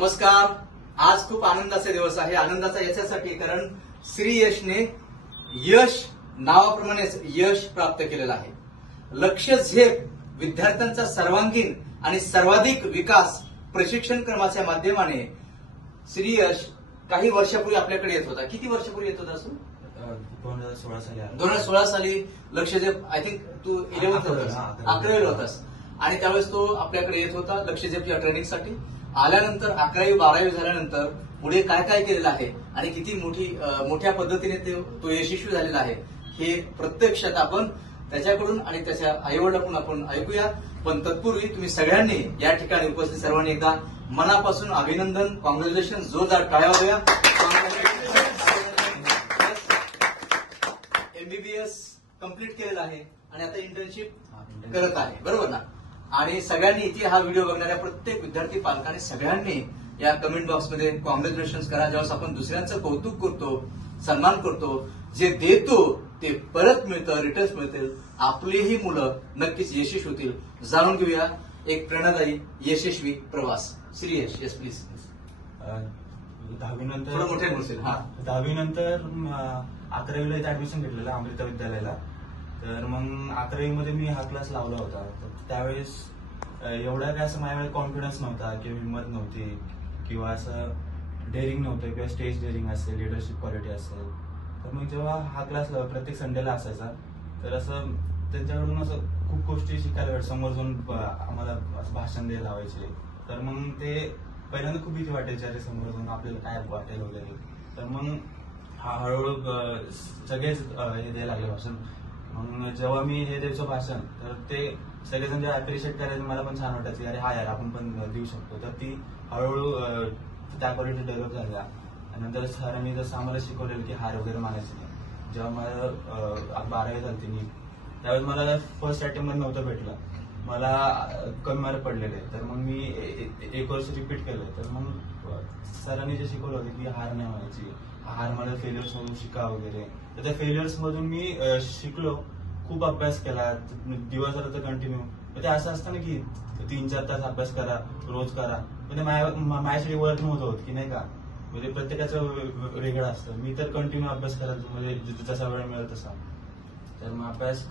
नमस्कार. आज खूप आनंदाचा दिवस आहे. आनंदाचा याच्यासाठी कारण श्री यशने यश नावाप्रमाणेच यश प्राप्त केलेलं आहे. लक्ष्य झेप विद्यार्थ्यांचा सर्वांगीण आणि सर्वाधिक विकास प्रशिक्षण क्रमाच्या माध्यमाने श्री यश काही वर्षापूर्वी आपल्याकडे येत होता. किती वर्षापूर्वी येत होता असं? 2016 साली लक्ष्य झेप. आय थिंक तू 11th होतास, 11वीला होतास आणि त्यावेळेस तो आपल्याकडे येत होता लक्ष्य झेपच्या ट्रेनिंगसाठी. आल्यानंतर 11वी 12वी झाल्यानंतर पुढे काय काय केलेलं आहे आणि किती मोठ्या पद्धतीने तो यशस्वी झालेला आहे हे प्रत्यक्षात आपण त्याच्याकडून आणि त्याच्या आईवडिलांकडून आपण ऐकूया. पण तत्पूर्वी तुम्ही सगळ्यांनी या ठिकाणी उपस्थित सर्वांनी एकदा मनापासून अभिनंदन, कॉंग्रॅच्युलेशन, जोरदार टाळ्या वाजवूया. एमबीबीएस कम्प्लीट केलेला आहे आणि आता इंटर्नशिप करत आहे, बरोबर ना? आणि सगळ्यांनी इथे हा व्हिडिओ बघणाऱ्या प्रत्येक विद्यार्थी पालकांनी सगळ्यांनी या कमेंट बॉक्समध्ये कॉंग्रॅच्युलेशन करा. ज्यावेळेस आपण दुसऱ्यांचं कौतुक करतो, सन्मान करतो, जे देतो ते परत मिळतं, रिटर्न्स मिळतील, आपलीही मुलं नक्कीच यशस्वी होतील. जाणून घेऊया एक प्रेरणादायी यशस्वी प्रवास. श्री यश, येस प्लीज. 10वी नंतर थोडं मोठे बोलशील. हा, 10वी नंतर 11वीला इथे ऍडमिशन घेतलेलं अमृता विद्यालयाला. तर मग 11वी मध्ये मी हा क्लास लावला होता. तर त्यावेळेस एवढा काय असं माझ्याकडे कॉन्फिडन्स नव्हता किंवा हिंमत नव्हती किंवा असं डेअरिंग नव्हतं किंवा स्टेज डेअरिंग असेल, लिडरशिप क्वालिटी असेल. तर मग जेव्हा हा क्लास प्रत्येक संडेला असायचा तर असं त्यांच्याकडून असं खूप गोष्टी शिकायला भेट. समोर जाऊन आम्हाला असं भाषण द्यायला लावायचे. तर मग ते पहिल्यांदा खूप भीती वाटायची, अरे समोर जाऊन आपल्याला काय वाटेल वगैरे. तर मग हळूहळू सगळेच हे द्यायला लागले भाषण. मग जेव्हा मी हे द्यायचं भाषण तर ते सगळेजण जेव्हा अप्रिशिएट करायचं मला पण छान वाटायचं, अरे हा यार आपण पण देऊ शकतो. तर ती हळूहळू त्या क्वालिटी डेव्हलप झाल्या. आणि नंतर सरांनी जसं आम्हाला शिकवलेलं की हार वगैरे मानायचं नाही. जेव्हा मला 12वी झाली ती त्यावेळेस मला फर्स्ट अटेम्प्ट नव्हतं भेटलं, मला कमी मार्क पडलेले. तर मग मी एक वर्ष रिपीट केलं. तर मग सरांनी जे शिकवलं होतं की हार नाही मानायची, हार मला फेल्युअर्स मधून शिका वगैरे. तर त्या फेल्युअर्स मधून मी शिकलो, खूप अभ्यास केला दिवसभराचा कंटिन्यू. ते असं असतं ना की 3-4 तास अभ्यास करा, रोज करा. म्हणजे माझ्यासाठी वर्क नव्हतं होत की नाही का, म्हणजे प्रत्येकाचं वेगळं असतं. मी तर कंटिन्यू अभ्यास करायचो, म्हणजे जसा वेळ मिळेल तसा. तर मग अभ्यास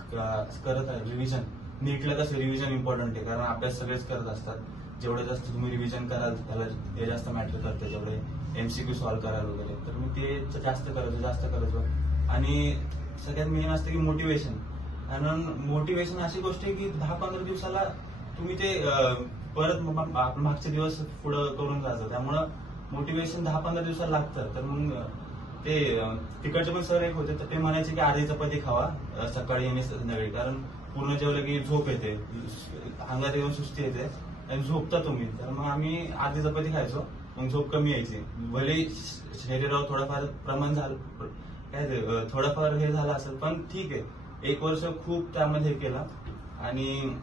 करत आहे. रिव्हिजन नीटला कसं रिव्हिजन इम्पॉर्टंट आहे, कारण अभ्यास सगळेच करत असतात. जेवढे जास्त तुम्ही रिव्हिजन कराल त्याला ते जास्त मॅटर करते, जेवढे एमसीक्यू सॉल्व्ह कराल वगैरे. तर मी ते जास्त करायचो. आणि सगळ्यात मेन असतं की मोटिवेशन. कारण मोटिवेशन अशी गोष्ट आहे की 10-15 दिवसाला तुम्ही ते परत मागचे दिवस पुढं करून जायचं. त्यामुळं मोटिवेशन 10-15 दिवसाला लागतं. तर मग ते तिकडचे पण सर एक होते, तर ते म्हणायचे की अर्धी चपाती खावा सकाळी आणि संध्याकाळी, कारण पूर्ण जेवलं की झोप येते, अंगात येऊन सुस्ती येते आणि झोपता तुम्ही. तर मग आम्ही अर्धी चपाती खायचो, मग झोप कमी यायची. भले शरीरावर थोडाफार प्रमाण झालं, काय ते थोडाफार हे झालं असेल, पण ठीक आहे. 1 वर्ष खूप त्यामध्ये केलं आणि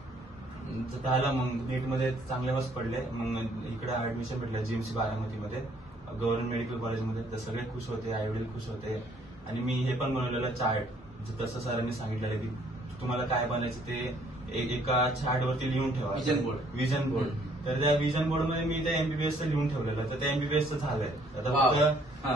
त्याला मग नीटमध्ये चांगले मार्क्स पडले. मग इकडे ऍडमिशन भेटलं जीएमसी बारामतीमध्ये, गव्हर्नमेंट मेडिकल कॉलेजमध्ये. तर सगळे खुश होते, आईवडील खुश होते. आणि मी हे पण बनवलेलं चार्ट, जसं सरांनी सांगितलेलं की तुम्हाला काय बनायचं ते एका चार्टवरती लिहून ठेवा, विजन बोर्ड. तर त्या विजन बोर्ड मध्ये मी त्या एमबीबीएसचं लिहून ठेवलेलं. तर त्या एमबीबीएसचं झालंय. आता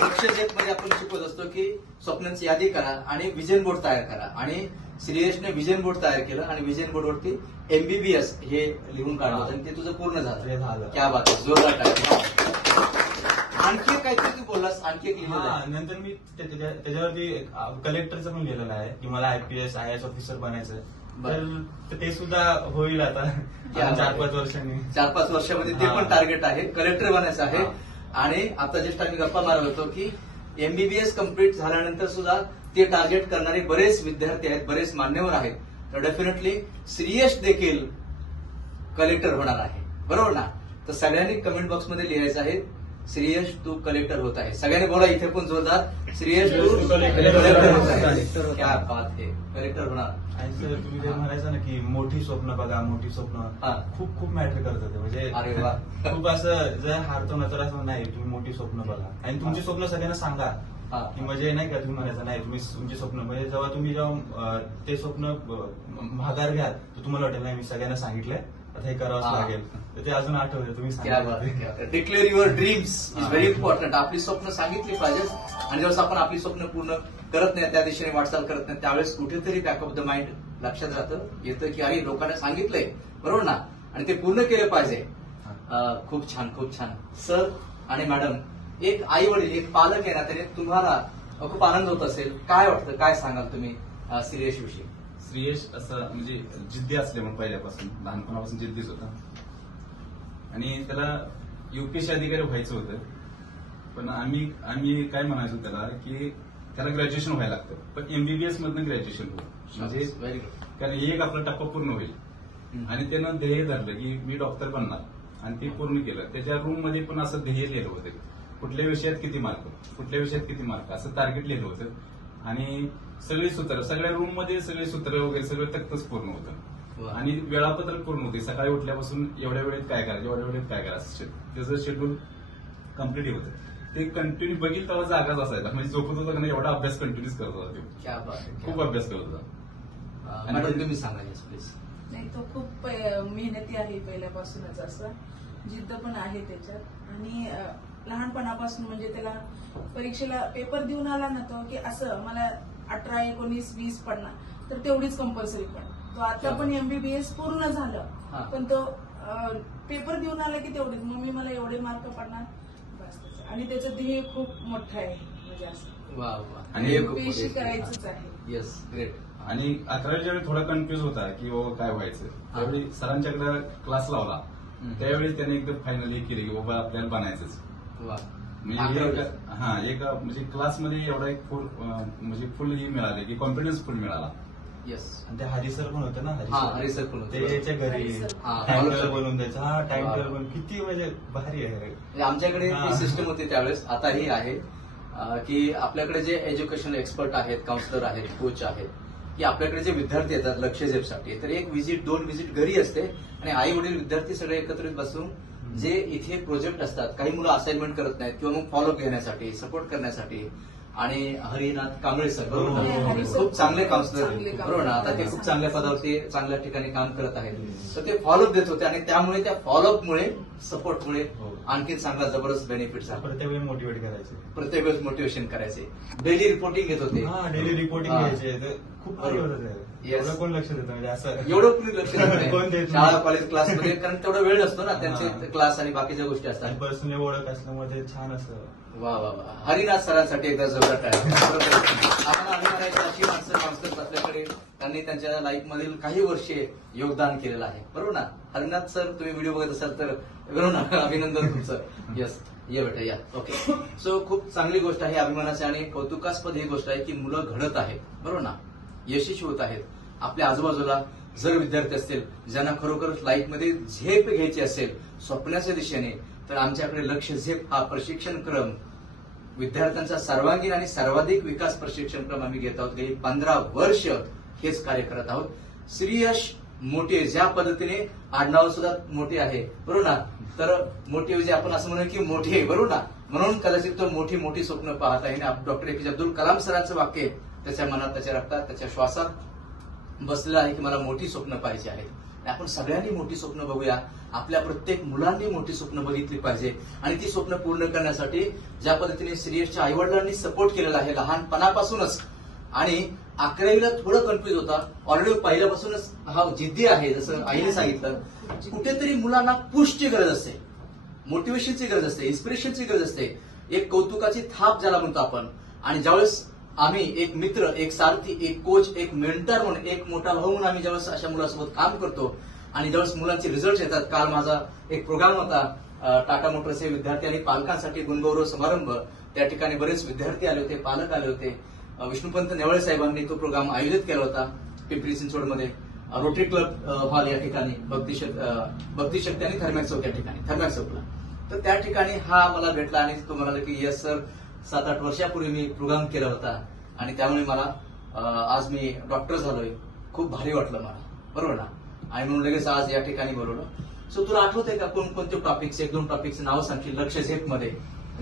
लक्ष्य झेप मध्ये आपण शिकवत असतो की स्वप्नांची यादी करा आणि विजन बोर्ड तयार करा. आणि श्रेयसने विजन बोर्ड तयार केलं आणि विजन बोर्डवरती एमबीबीएस हे लिहून काढलं आणि ते तुझं पूर्ण झालं. क्या बात आहे, जोरदार टाळ्या. आणखी काहीतरी तू बोललास, आणखी एक लिहिलं. नंतर मी त्याच्यावरती कलेक्टरचं पण लिहिलेलं आहे की मला IPS IAS ऑफिसर बनायचं. तर ते सुद्धा होईल आता 4-5 वर्षांनी. 4-5 वर्षामध्ये ते पण टार्गेट आहे, कलेक्टर बनायचं आहे. आणि आता जस्ट आम्ही गप्पा मारत होतो की एमबीबीएस कम्प्लीट झाल्यानंतर सुद्धा ते टार्गेट करणारे बरेच विद्यार्थी आहेत, बरेच मान्यवर आहेत. तर डेफिनेटली श्रेयस देखील कलेक्टर होणार आहे, बरोबर ना? तर सगळ्यांनी कमेंट बॉक्समध्ये लिहायचं आहे श्रेयस तू कलेक्टर होत आहे. सगळ्यांनी बोला इथे पण जोरदार, श्रेयस तू कलेक्टर होत आहे. क्या बात आहे, कलेक्टर होणार. आणि सर तुम्ही जे म्हणायचं ना की मोठी स्वप्न बघा, मोठी स्वप्न खूप खूप मॅटर करत होते. म्हणजे खूप असं जर हारतो ना तर असं नाही, तुम्ही मोठी स्वप्न बघा आणि तुमची स्वप्न सगळ्यांना सांगा. की म्हणजे नाही का तुम्ही म्हणायचं नाही, तुम्ही तुमची स्वप्न म्हणजे जेव्हा तुम्ही ते स्वप्न माघार घ्याल तर तुम्हाला वाटेल नाही मी सगळ्यांना सांगितलंय आता हे करावंच हा. लागेल. तर ते अजून आठवतं तुम्ही क्या बात आहे, क्या बात आहे. Declare your dreams is very important. आपली स्वप्न सांगितली पाहिजेत आणि ज्यावेळेस आपण आपली स्वप्न पूर्ण करत नाही, त्या दिशेने वाटचाल करत नाही, त्यावेळेस कुठेतरी बॅक ऑफ द माइंड लक्षात राहतं येतं की अरे लोकांना सांगितलंय बरोबर ना, आणि ते पूर्ण केलं पाहिजे. खूप छान, खूप छान. सर आणि मॅडम, एक आई वडील, एक पालक आहे ना, त्याने तुम्हाला खूप आनंद होत असेल. काय वाटतं, काय सांगाल तुम्ही श्रेयश विषयी? श्रेयश असं म्हणजे जिद्दी असल्यामुळे पहिल्यापासून लहानपणापासून जिद्दीच होता आणि त्याला युपीएससी अधिकारी व्हायचं होतं. पण आम्ही काय म्हणायचो त्याला की त्याला ग्रॅज्युएशन व्हायला लागतं, पण एमबीबीएस मधनं ग्रॅज्युएशन होईल म्हणजे व्हेरी गुड. कारण एक आपला टप्पा पूर्ण होईल आणि त्यानं ध्येय धरलं की मी डॉक्टर बनणार आणि ते पूर्ण केलं. त्याच्या रूम मध्ये पण असं ध्येय लिहिलं होतं, कुठल्या विषयात किती मार्क, कुठल्या विषयात किती मार्क असं टार्गेट लिहिलं होतं आणि सगळी सूत्र, सगळ्या रूम मध्ये सगळे सूत्र वगैरे सगळं तक्तच पूर्ण होतं आणि वेळापत्रक पूर्ण होते. सकाळी उठल्यापासून एवढ्या वेळेत काय करायचं, एवढ्या वेळेत काय करायचं, त्याचं शेड्यूल कम्प्लीट होतं. ते कंटिन्यू बघील तेव्हा जागाच असायचा, म्हणजे झोपत होता का नाही एवढा अभ्यास कंटिन्यूच करत होता तो. क्या बात आहे, क्या खूप अभ्यास करत होता. बात. मॅडम तुम्ही सांगा प्लीज. नाही, तो खूप मेहनती आहे पहिल्यापासूनच, असं जिद्द पण आहे त्याच्यात आणि लहानपणापासून म्हणजे त्याला परीक्षेला पेपर देऊन आला ना तो की असं मला 18, 19, 20 पडणार, तर तेवढीच कंपल्सरी पण. तो आता पण एमबीबीएस पूर्ण झालं, पण तो पेपर देऊन आला की तेवढीच, मम्मी मला एवढे मार्क पडणार बस. आणि त्याचं ध्येय खूप मोठं आहे, म्हणजे असं वा वा. आणि युपीएससी करायचंच आहे. Yes, great. आणि 11वीच्या वेळी थोडा कन्फ्युज होता की बाबा काय व्हायचं. त्यावेळी सरांच्याकडे क्लास लावला, त्यावेळी त्याने एकदम फायनली केली की बाबा आपल्याला बनायचंच. वा. म्हणजे एक म्हणजे क्लासमध्ये एवढा एक फुल म्हणजे फुल ही मिळाली की कॉन्फिडन्स फुल मिळाला. येस. आणि ते हरिसर पण होते ना, हरिसर पण होते. ते याच्या घरी हरिसर. टाइम टेबल बनवून द्यायचं. हा, टाइम टेबल बनवून किती म्हणजे भारी आहे. म्हणजे आमच्याकडे ती सिस्टम होती त्यावेळेस, आताही आहे की आपल्याकडे जे एज्युकेशनल एक्सपर्ट आहेत, काउन्सिलर आहेत, कोच आहेत, की आपल्याकडे जे विद्यार्थी येतात लक्षजेपसाठी, तर एक व्हिजिट 2 व्हिजिट घरी असते आणि आई वडील विद्यार्थी सगळे एकत्रित बसून जे इथे प्रोजेक्ट असतात, काही मुलं असाइनमेंट करत नाहीत किंवा मग फॉलोअप घेण्यासाठी, सपोर्ट करण्यासाठी. आणि हरिनाथ कांबळे सर बरोबर हो, ना, हरी सर खूप चांगले खूप काउन्सिलर चांगले बरोबर ना, आता ते खूप चांगल्या पदावरती चांगल्या ठिकाणी काम करत आहेत. तर ते फॉलोअप देत होते आणि त्यामुळे त्या फॉलोअपमुळे, सपोर्टमुळे आणखी चांगला जबरदस्त बेनिफिट झाला. प्रत्येक वेळी मोटिवेट करायचे, प्रत्येक वेळेस मोटिवेशन करायचे, डेली रिपोर्टिंग घेत होते. हा, डेली रिपोर्टिंग घ्यायचे. तर खूप भारी होतं ते. Yes. एवढं कोण लक्ष देतं म्हणजे असं एवढं कुणी लक्ष देत कोण नाही देत नाही. शाळा कॉलेज क्लासमध्ये, कारण तेवढा वेळ नसतो ना, हा. त्यांचे क्लास आणि बाकीच्या गोष्टी आणि असतात. पर्सनली ओळख असल्यामुळे छान असं. वा वा वा. हरिनाथ सरांसाठी एकदा जोरदार टाळ्या. आपण अभिमान आहे, अशी माणसं आपल्याकडे, त्यांनी त्यांच्या लाईफ मधील काही वर्षे योगदान केलेलं आहे बरोबर ना. हरिनाथ सर, तुम्ही व्हिडिओ बघत असाल तर बरोबर ना, अभिनंदन तुमचं. येस, ये बेटा या. ओके. सो खूप चांगली गोष्ट आहे, अभिमानाची आणि कौतुकास्पद ही गोष्ट आहे की मुलं घडत आहेत बरोबर ना, यशस्वी होत आहेत. आपल्या आजूबाजूला जर विद्यार्थी असतील ज्यांना खरोखर लाईफमध्ये झेप घ्यायची असेल स्वप्नाच्या दिशेने, तर आमच्याकडे लक्ष झेप हा प्रशिक्षण क्रम, विद्यार्थ्यांचा सर्वांगीण आणि सर्वाधिक विकास प्रशिक्षण क्रम आम्ही घेत आहोत. गेली 15 वर्ष हेच कार्य करत आहोत. श्रेयश मोठे, ज्या पद्धतीने आडनाव सुद्धा मोठे आहे बरोबर ना, तर मोठे म्हणजे आपण असं म्हणू की मोठे बरोबर ना, म्हणून कदाचित तो मोठी मोठी स्वप्न पाहत आहे. डॉक्टर एपीजे अब्दुल कलाम सरांचं वाक्य त्याच्या मनात, त्याच्या रक्तात, त्याच्या श्वासात बसलेलं आहे की मला मोठी स्वप्न पाहिजे आहेत. आपण सगळ्यांनी मोठी स्वप्न बघूया. आपल्या प्रत्येक मुलांनी मोठी स्वप्न बघितली पाहिजे आणि ती स्वप्न पूर्ण करण्यासाठी ज्या पद्धतीने श्रेयसच्या आईवडिलांनी सपोर्ट केलेला आहे लहानपणापासूनच, आणि 11वीला थोडं कन्फ्युज होता, ऑलरेडी पहिल्यापासूनच हा जिद्दी आहे, जसं आईने सांगितलं. कुठेतरी मुलांना पुशची गरज असते, मोटिवेशनची गरज असते, इन्स्पिरेशनची गरज असते, एक कौतुकाची थाप ज्याला म्हणतो आपण. आणि ज्यावेळेस आम्ही एक मित्र, एक सारथी, एक कोच, एक मेंटर म्हणून, एक मोठा भाऊ म्हणून आम्ही ज्यावेळेस अशा मुलांसोबत काम करतो आणि ज्यावेळेस मुलांचे रिझल्ट येतात. काल माझा एक प्रोग्राम होता टाटा मोटर्सचे विद्यार्थी आणि पालकांसाठी गुणगौरव समारंभ. त्या ठिकाणी बरेच विद्यार्थी आले होते, पालक आले होते. विष्णुपंत नेवळे साहेबांनी तो प्रोग्राम आयोजित केला होता पिंपरी चिंचवडमध्ये, रोटरी क्लब हॉल या ठिकाणी, भक्ती शक्ती आणि थर्मॅक चौक या ठिकाणी, थर्मॅक चौकला. तर त्या ठिकाणी हा मला भेटला आणि तो म्हणाला की यस सर, 7-8 वर्षापूर्वी मी प्रोग्राम केला होता आणि त्यामुळे मला आज मी डॉक्टर झालोय, खूप भारी वाटलं मला बरोबर ना. आणि म्हणून लगेच आज या ठिकाणी बोलवलं. सो तुला आठवतंय का कोणकोणते टॉपिक्स, 1-2 टॉपिक्स नाव सांगशील लक्ष झेपमध्ये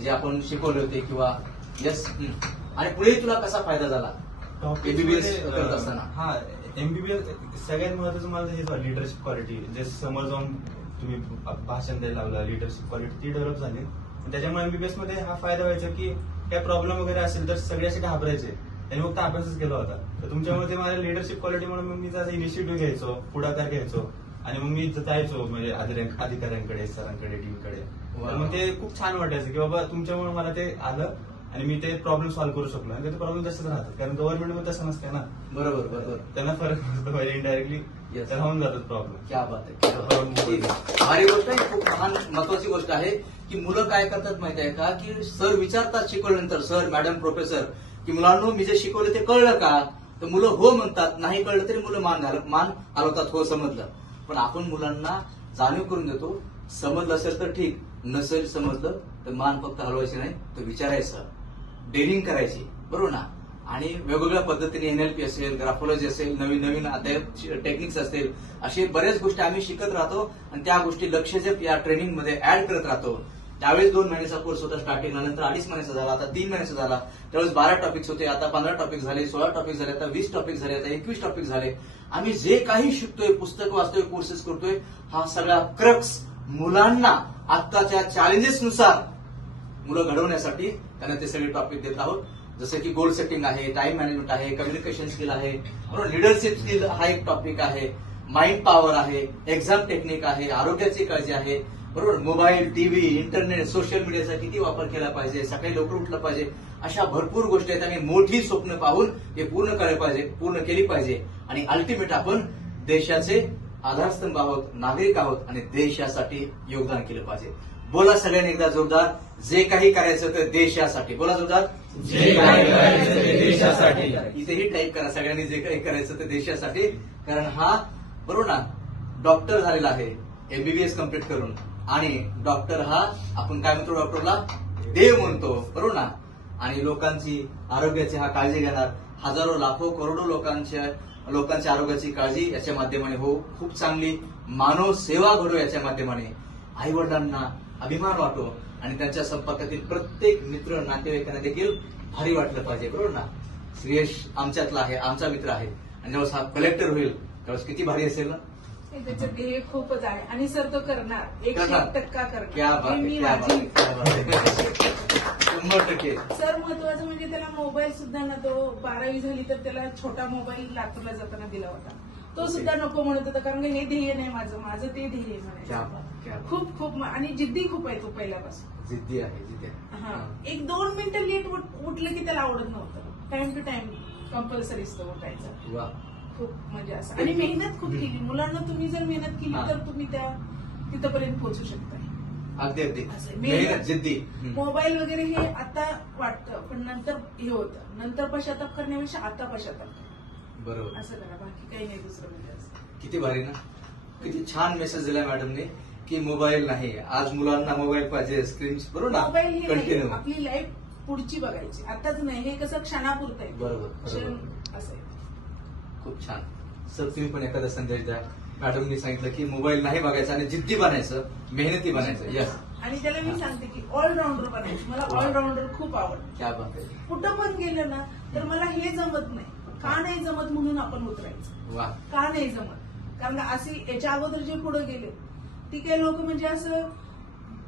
जे आपण शिकवले होते किंवा यस, आणि पुढे तुला कसा फायदा झाला MBBS करत असताना. हा, MBBS सगळ्यात महत्वाचं मला हेच लिडरशिप क्वालिटी, जे समोर जाऊन तुम्ही भाषण द्यायला लागला, लिडरशिप क्वालिटी ती डेव्हलप झाली. त्याच्यामुळे MBBS मध्ये हा फायदा व्हायचा की काय प्रॉब्लेम वगैरे असेल तर सगळे असे घाबरायचे, त्यांनी फक्त अभ्यासच केला होता. तर तुमच्यामध्ये माझ्या लिडरशिप क्वालिटी म्हणून मग मी त्याचा इनिशिएटिव्ह घ्यायचो, पुढाकार घ्यायचो आणि मग मी जायचो म्हणजे अधिकाऱ्यांकडे, सरांकडे, टीमकडे. मग ते खूप छान वाटायचं की बाबा तुमच्यामुळे मला ते आलं आणि मी ते प्रॉब्लेम सॉल्व्ह करू शकलो. आणि ते प्रॉब्लेम तसंच राहतात, कारण गव्हर्नमेंटमध्ये तसं नसतं ना. बरोबर बरोबर. त्यांना फरक नसतो इनडायरेक्टली, Yes. तर होऊन जातात प्रॉब्लेम. क्या बात आहे, क्या बात आहे. भारी गोष्ट आहे, खूप लहान महत्वाची गोष्ट आहे की मुलं काय करतात माहिती आहे का, की सर विचारतात शिकवल्यानंतर, सर मॅडम प्रोफेसर, की मुलांनो मी जे शिकवलं ते कळलं का? तर मुलं हो म्हणतात, नाही कळलं तरी मुलं मान हलवतात, हो समजलं. पण आपण मुलांना जाणीव करून देतो, समजलं असेल तर ठीक, नसेल समजलं तर मान फक्त हलवायची नाही, तर विचारायचं, डेअरिंग करायची, बरोबर ना. आणि वेगवेगळ्या पद्धतीने NLP असेल, ग्राफोलॉजी असेल, नवीन नवीन टेक्निक्स असतील, अशी बऱ्याच गोष्टी आम्ही शिकत राहतो आणि त्या गोष्टी लक्षजेप या ट्रेनिंगमध्ये ऍड करत राहतो. त्यावेळेस 2 महिन्याचा कोर्स होता स्टार्टिंगला, नंतर 2.5 महिन्याचा झाला, आता 3 महिन्याचा झाला. त्यावेळेस 12 टॉपिक्स होते, आता 15 टॉपिक झाले, 16 टॉपिक झाले, आता 20 टॉपिक झाले, आता 21 टॉपिक झाले. आम्ही जे काही शिकतोय, पुस्तक वाचतोय, कोर्सेस करतोय, हा सगळा क्रक्स मुलांना आत्ताच्या चॅलेंजेसनुसार मुलं घडवण्यासाठी त्यांना ते सगळे टॉपिक देत आहोत. जसं की गोल सेटिंग आहे, टाइम मॅनेजमेंट आहे, कम्युनिकेशन स्किल आहे, बरोबर, लिडरशिप स्किल हा एक टॉपिक आहे, माइंड पॉवर आहे, एक्झाम टेक्निक आहे, आरोग्याची काळजी आहे, बरोबर, मोबाईल, टीव्ही, इंटरनेट, सोशल मीडियाचा किती वापर केला पाहिजे, सकाळी लवकर उठलं पाहिजे, अशा भरपूर गोष्टी आहेत. आणि मोठी स्वप्न पाहून हे पूर्ण केली पाहिजे. आणि अल्टिमेट आपण देशाचे आधारस्तंभ आहोत, नागरिक आहोत आणि देशासाठी योगदान केलं पाहिजे. बोला सगळ्यांनी एकदा जोरदार, जे काही करायचं ते देशासाठी. बोला जोरदार, जे काही करायचं ते देशासाठी. इथेही टाईप करा सगळ्यांनी, जे काही करायचं ते देशासाठी. कारण हा, बरोबर ना, डॉक्टर झालेला आहे MBBS कम्प्लीट करून. आणि डॉक्टर हा आपण काय म्हणतो, डॉक्टरला देव म्हणतो, बरोबर ना. आणि लोकांची आरोग्याची हा काळजी घेणार, हजारो लाखो करोडो लोकांच्या आरोग्याची काळजी याच्या माध्यमाने हो, खूप चांगली मानव सेवा घडो याच्या माध्यमाने. आई वडिलांना अभिमान वाटो आणि त्यांच्या संपर्कातील प्रत्येक मित्र नातेवाईकांना देखील भारी वाटलं पाहिजे, बरोबर ना. श्रेयश आमच्यातला आहे, आमचा मित्र आहे, आणि जेव्हा हा कलेक्टर होईल त्यावेळेस किती भारी असेल ना. त्याचं ध्येय खूपच आहे आणि सर तो करणार, 100% क्या बात करणार. आहे, मी क्या बात आहे, माझी क्या बात आहे. 100%. सर महत्वाचं म्हणजे त्याला मोबाईल सुद्धा ना, तो 12वी झाली तर त्याला छोटा मोबाईल लातूरला जाताना दिला होता, तो सुद्धा नको म्हणत होता, कारण हे ध्येय नाही माझं ते ध्येय क्या म्हणायचं. बात, क्या बात. खूप आणि जिद्दी खूप आहे तो पहिल्यापासून. जिद्दी आहे, जिद्दी आहे. हा, 1-2 मिनिटं लेट उठलं की त्याला आवडत नव्हतं. टाइम टू टाइम कंपल्सरी उठायचं. वा. खूप म्हणजे असं, आणि मेहनत खूप केली. मुलांना तुम्ही जर मेहनत केली तर तुम्ही तिथपर्यंत पोहोचू शकता. अगदी अगदी, असं, मेहनत, जिद्दी. मोबाईल वगैरे हे आता वाटतं, पण नंतर हे होतं. नंतर पश्चाताप करण्यापेक्षा आता पश्चाताप करा. बरोबर. असं करा, बाकी काही नाही दुसरं म्हणजे असं. किती भारी ना, किती छान मेसेज दिला मॅडमने की मोबाईल नाही, आज मुलांना मोबाईल पाहिजे, स्क्रीन, बरोबर ना, मोबाईल हे नाही, कंटिन्यू. आपली लाईफ पुढची बघायची, आताच नाही. हे कसं क्षणापुरतं आहे. बरोबर, बरोबर. असं आहे. खूप छान. सर तुम्ही पण एखादा संदेश द्या. मॅडमनी सांगितलं की मोबाईल नाही बघायचा आणि जिद्दी बनायचं, मेहनती बनायचं. यस. आणि त्याला मी सांगते की ऑलराऊंडर बनायचं. मला ऑलराऊंडर खूप आवडतं. क्या बात आहे. कुठं पण गेलं ना तर मला हे जमत नाही, का नाही जमत म्हणून आपण उतरायचं. वा. का नाही जमत, कारण असे याच्या अगोदर जे पुढे गेले ती काही लोक म्हणजे असं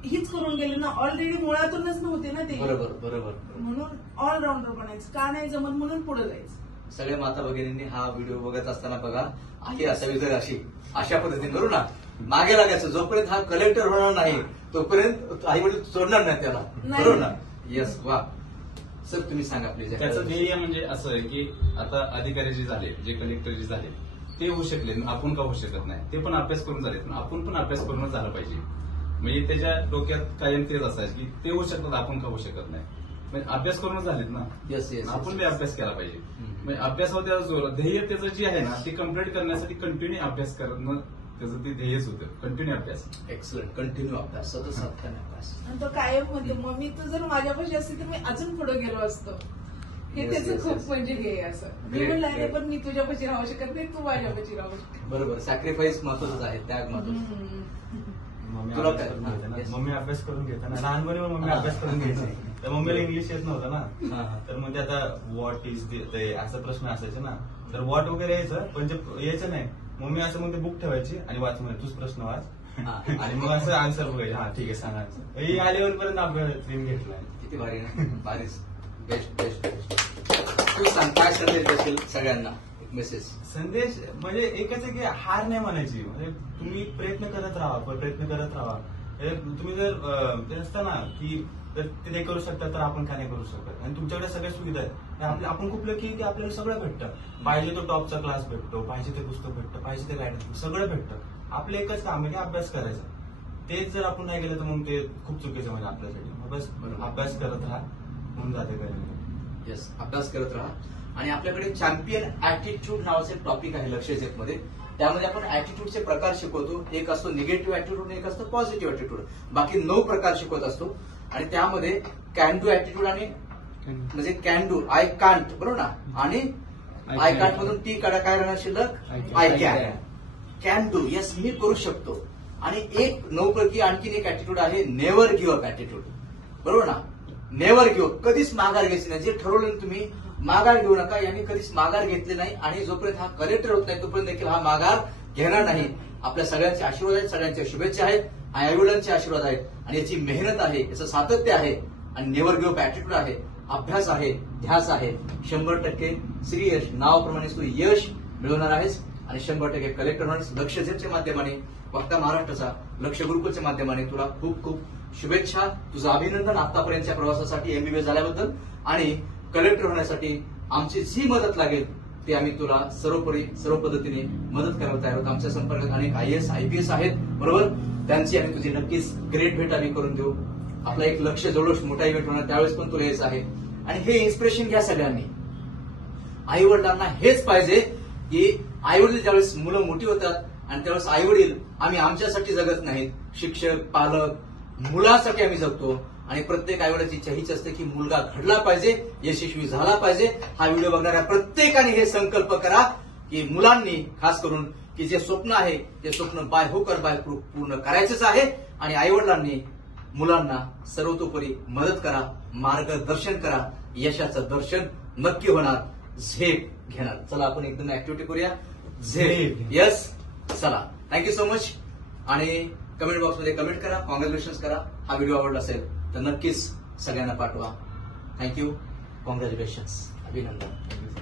हीच करून गेले ना, ऑलरेडी मुळातूनच नव्हते ना ते. बरोबर बरोबर. म्हणून ऑलराऊंडर बनायचं, का नाही जमत म्हणून पुढे जायचं. सगळ्या माता भगिनींनी हा व्हिडिओ बघत असताना बघा, आई असावी तर अशा पद्धतीने करू ना, मागे लागायचं. जोपर्यंत हा कलेक्टर होणार नाही तोपर्यंत आई वडील सोडणार नाही त्याला, नाही. बरोबर ना. यस. वा. सर तुम्ही सांगा प्लीज. त्याचं ध्येय म्हणजे असं आहे की आता अधिकारी जे झाले, जे कलेक्टर जे झाले ते होऊ शकले, आपण का होऊ शकत नाही. ते पण अभ्यास करून झाले, पण आपण पण अभ्यास करूनच झाला पाहिजे. म्हणजे त्याच्या डोक्यात कायम तेच असायचं की ते होऊ शकतात, आपण का होऊ शकत नाही. म्हणजे अभ्यास करूनच झालेत ना. Yes yes. आपण बी अभ्यास केला पाहिजे. म्हणजे अभ्यासावर त्याचा जोर, ध्येय त्याचं जे आहे ना ते कम्प्लीट करण्यासाठी कंटिन्यू अभ्यास करणं त्याचं ते ध्येयच होतं. कंटिन्यू अभ्यास. एक्सलंट. कंटिन्यू अभ्यास, सतत सातत्याने अभ्यास. आणि तो कायम म्हणतो, मम्मी तू जर माझ्यापाशी असती तर मी अजून पुढे गेलो असतो. हे Yes, त्याचं yes, खूप yes. म्हणजे हे असं. मी Great, म्हणलं great. पण मी तुझ्यापाशी राहू शकत नाही, तू माझ्यापाशी राहू शकते. बरोबर. सॅक्रिफाईस महत्वाचं आहे, त्याग महत्वाचं. मम्मी तुला अभ्यास काय? करून घेताना, Yes. मम्मी अभ्यास करून घेताना लहानपणी पण मम्मी हा. अभ्यास करून घ्यायची. तर मम्मीला इंग्लिश येत नव्हतं हा, ना, हा. तर मग ते आता व्हॉट इज ते असं प्रश्न असायचे ना, तर व्हॉट वगैरे यायचं पण ते यायचं नाही. मम्मी असं मग ते बुक ठेवायची आणि वाच म्हणजे तूच प्रश्न वाच हा. आणि मग असं आन्सर बघायचं. हा ठीक आहे सांगा आन्सर. ही आल्यावर पर्यंत आपल्याला ट्रेन घेतलाय. किती भारी ना, भारीच. Best best best. तू सांग काय संदेश देशील सगळ्यांना, एक मेसेज. संदेश म्हणजे एकच आहे की हार नाही मानायची. म्हणजे तुम्ही प्रयत्न करत राहा, प्रयत्न करत राहा. तुम्ही जर ते असतं ना की तर ते करू शकता तर आपण काय नाही करू शकत. आणि तुमच्याकडे सगळ्या सुविधा आहेत. आपण खूप लकी की आपल्याला सगळं भेटतं. पाहिजे तो टॉपचा क्लास भेटतो, पाहिजे ते पुस्तक भेटतं, पाहिजे ते गायडन्स सगळं भेटतं. आपलं एकच काम आहे की अभ्यास करायचा. तेच जर आपण नाही केलं तर मग ते खूप चुकीचं म्हणजे आपल्यासाठी. मग बस अभ्यास करत राहा, होऊन जाते काही. येस, अभ्यास करत राहा. आणि आपल्याकडे चॅम्पियन ऍटिट्यूड नावाचे टॉपिक आहे लक्षचेत मध्ये. त्यामध्ये आपण ऍटिट्यूडचे प्रकार शिकवतो. एक असतो निगेटिव्ह ऍटिट्यूड आणि एक असतो पॉझिटिव्ह ऍटिट्यूड. बाकी 9 प्रकार शिकवत असतो. आणि त्यामध्ये कॅन डू ऍटिट्यूड आणि म्हणजे कॅन डू, आय कांट, बरोबर ना, आणि आय कांट मधून टी काढा, काय राहणार शिल्लक, I can. Can do, yes मी करू शकतो. आणि एक 9 पैकी आणखीन एक ऍटिट्यूड आहे नेव्हर गिव्ह अप ऍटिट्यूड, बरोबर ना. नेव्हर गिव्ह अप, कधीच माघार घ्यायची नाही. जे ठरवलं तुम्ही माघार घेऊ नका. यांनी कधीच माघार घेतली नाही आणि जोपर्यंत हा कलेक्टर होत नाही तोपर्यंत देखील हा माघार घेणार नाही. आपल्या सगळ्यांचे आशीर्वाद आहेत, सगळ्यांच्या शुभेच्छा आहेत, आई वडिलांचे आशीर्वाद आहेत आणि याची मेहनत आहे, याचं सातत्य आहे आणि नेव्हर गिव्ह अप ऍटिट्यूड आहे, अभ्यास आहे, ध्यास आहे. 100% श्री यश नावाप्रमाणे तू यश मिळवणार आहेस आणि 100% कलेक्टर होणार. लक्षझेपच्या माध्यमाने, वक्ता महाराष्ट्राचा लक्ष गुरुकुलच्या माध्यमाने तुला खूप खूप शुभेच्छा. तुझं अभिनंदन आतापर्यंतच्या प्रवासासाठी, एमबीबीएस झाल्याबद्दल आणि कलेक्टर होण्यासाठी आमची जी मदत लागेल ती आम्ही तुला सर्वोपरी सर्व पद्धतीने मदत करायला तयार आहोत. आमच्या संपर्कात अनेक IAS IPS आहेत, बरोबर. त्यांची आम्ही तुझी नक्कीच ग्रेट भेट आम्ही करून देऊ. आपला एक लक्ष जवळ मोठा इव्हेंट होणार, त्यावेळेस पण तुला यायचं आहे. आणि हे इन्स्पिरेशन घ्या सगळ्यांनी. आई वडिलांना हेच पाहिजे की आई वडील ज्यावेळेस मुलं मोठी होतात आणि त्यावेळेस आई वडील आम्ही आमच्यासाठी जगत नाहीत, शिक्षक पालक मुलासाठी आम्ही जगतो. आणि प्रत्येक आईवडिलाची इच्छा हीच असते की मुलगा घडला पाहिजे, यशस्वी झाला पाहिजे. हा व्हिडिओ बघणाऱ्या प्रत्येकाने हे संकल्प करा की मुलांनी खास करून की जे स्वप्न आहे ते स्वप्न बाय होकर बाय पूर्ण करायचंच आहे. आणि आईवडिलांनी मुलांना सर्वतोपरी मदत करा, मार्गदर्शन करा. यशाचं दर्शन नक्की होणार, झेप घेणार. चला आपण एकदम ऍक्टिव्हिटी करूया. झेप, यस. चला, थँक्यू सो मच. आणि कमेंट बॉक्समध्ये कमेंट करा, कॉंग्रॅच्युलेशन करा. हा व्हिडिओ आवडला असेल तर नक्कीच सगळ्यांना पाठवा. थँक्यू, कॉंग्रॅच्युलेशन्स, अभिनंदन.